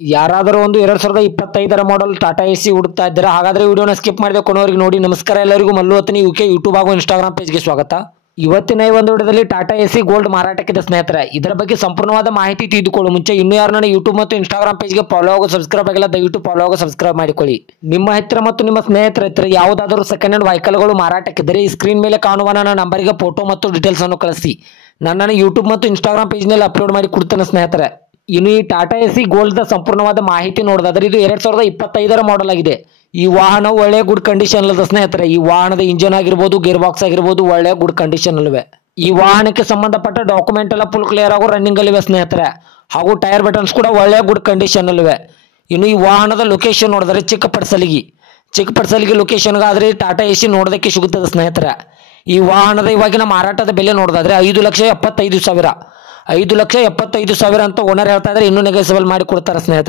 ಯಾರಾದರೂ ಒಂದು 2025 model Tata AC ಹುಡುಕ್ತಾ ಇದ್ದೀರಾ? ಹಾಗಾದ್ರೆ ವಿಡಿಯೋನ ಸ್ಕಿಪ್ ಮಾಡಿದೆ ಕೊನೆವರೆಗೆ ನೋಡಿ. ನಮಸ್ಕಾರ ಎಲ್ಲರಿಗೂ, ಮಲ್ಲು ಅತನಿ ಯುಕೆ ಯೂಟ್ಯೂಬ್ ಹಾಗೂ ಇನ್ಸ್ಟಾಗ್ರಾಮ್ ಪೇಜ್ಗೆ ಸ್ವಾಗತ. ಇವತ್ತಿನ ಈ ಒಂದು ವಿಡಿಯೋದಲ್ಲಿ ಟಾಟಾ ಎಸಿ ಗೋಲ್ಡ್ ಮಾರಾಟಕ್ಕಿದೆ ಸ್ನೇಹಿತರೆ. ಇದರ ಬಗ್ಗೆ ಸಂಪೂರ್ಣವಾದ ಮಾಹಿತಿ ತಿಳಿದುಕೊಳ್ಳುವ ಮುಂಚೆ ಇನ್ನೂ ಯಾರು ನನ್ನ ಯೂಟ್ಯೂಬ್ ಮತ್ತು ಇನ್ಸ್ಟಾಗ್ರಾಮ್ ಪೇಜ್ಗೆ ಫಾಲೋ ಆಗೋ ಸಬ್ಸ್ಕ್ರೈಬ್ ಆಗಿಲ್ಲ, ದಯವಿಟ್ಟು ಫಾಲೋ ಆಗೋ ಸಬ್ಸ್ಕ್ರೈಬ್ ಮಾಡಿಕೊಳ್ಳಿ. ನಿಮ್ಮ ಹತ್ತಿರ ಮತ್ತು ನಿಮ್ಮ ಸ್ನೇಹಿತರ ಹತ್ತಿರ ಯಾವುದಾದರೂ ಸೆಕೆಂಡ್ ಹ್ಯಾಂಡ್ ವೆಹಿಕಲ್ಗಳು ಮಾರಾಟಕ್ಕಿದ್ದರೆ ಈ ಸ್ಕ್ರೀನ್ ಮೇಲೆ ಕಾಣುವ ನನ್ನ ನಂಬರ್ಗೆ ಫೋಟೋ ಮತ್ತು ಡೀಟೇಲ್ಸ್ ಅನ್ನು ಕಳಿಸಿ. ನನ್ನ ಯೂಟ್ಯೂಬ್ ಮತ್ತು ಇನ್ಸ್ಟಾಗ್ರಾಮ್ ಪೇಜ್ನಲ್ಲಿ ಅಪ್ಲೋಡ್ ಮಾಡಿ ಕೊಡ್ತೇನೆ ಸ್ನೇಹಿತರೆ. ಇನ್ನು ಈ ಟಾಟಾ ಎಸಿ ಗೋಲ್ಡ್ ಸಂಪೂರ್ಣವಾದ ಮಾಹಿತಿ ನೋಡೋದಾದ್ರೆ ಇದು 2025 ಮಾಡೆಲ್ ಆಗಿದೆ. ಈ ವಾಹನ ಒಳ್ಳೆ ಗುಡ್ ಕಂಡೀಷನ್ ಅಲ್ಲದ ಸ್ನೇಹಿತರೆ. ಈ ವಾಹನದ ಇಂಜಿನ್ ಆಗಿರ್ಬೋದು, ಗೇರ್ ಬಾಕ್ಸ್ ಆಗಿರ್ಬೋದು ಒಳ್ಳೆ ಗುಡ್ ಕಂಡೀಷನ್ ಅಲ್ಲಿವೆ. ಈ ವಾಹನಕ್ಕೆ ಸಂಬಂಧಪಟ್ಟ ಡಾಕ್ಯುಮೆಂಟ್ ಎಲ್ಲ ಫುಲ್ ಕ್ಲಿಯರ್ ಆಗೋ ರನ್ನಿಂಗ್ ಅಲ್ಲಿವೆ ಸ್ನೇಹಿತರೆ. ಹಾಗೂ ಟೈರ್ ಬಟನ್ಸ್ ಕೂಡ ಒಳ್ಳೆ ಗುಡ್ ಕಂಡೀಷನ್ ಅಲ್ಲಿವೆ. ಇನ್ನು ಈ ವಾಹನದ ಲೊಕೇಶನ್ ನೋಡಿದ್ರೆ ಚಿಕ್ಕಪಡ್ಸಲಿಗೆ ಲೊಕೇಶನ್ಗಾದ್ರೆ ಟಾಟಾ ಎಸಿ ನೋಡೋದಕ್ಕೆ ಸಿಗುತ್ತದೆ ಸ್ನೇಹಿತರೆ. ಈ ವಾಹನದ ಇವಾಗಿನ ಮಾರಾಟದ ಬೆಲೆ ನೋಡೋದಾದ್ರೆ 5,75,000 ಅಂತ ಓನರ್ ಹೇಳ್ತಾ ಇದ್ರೆ ಇನ್ನೂ ನೆಗೆಸಬಲ್ ಮಾಡಿ ಕೊಡ್ತಾರೆ ಸ್ನೇಹಿತರೆ.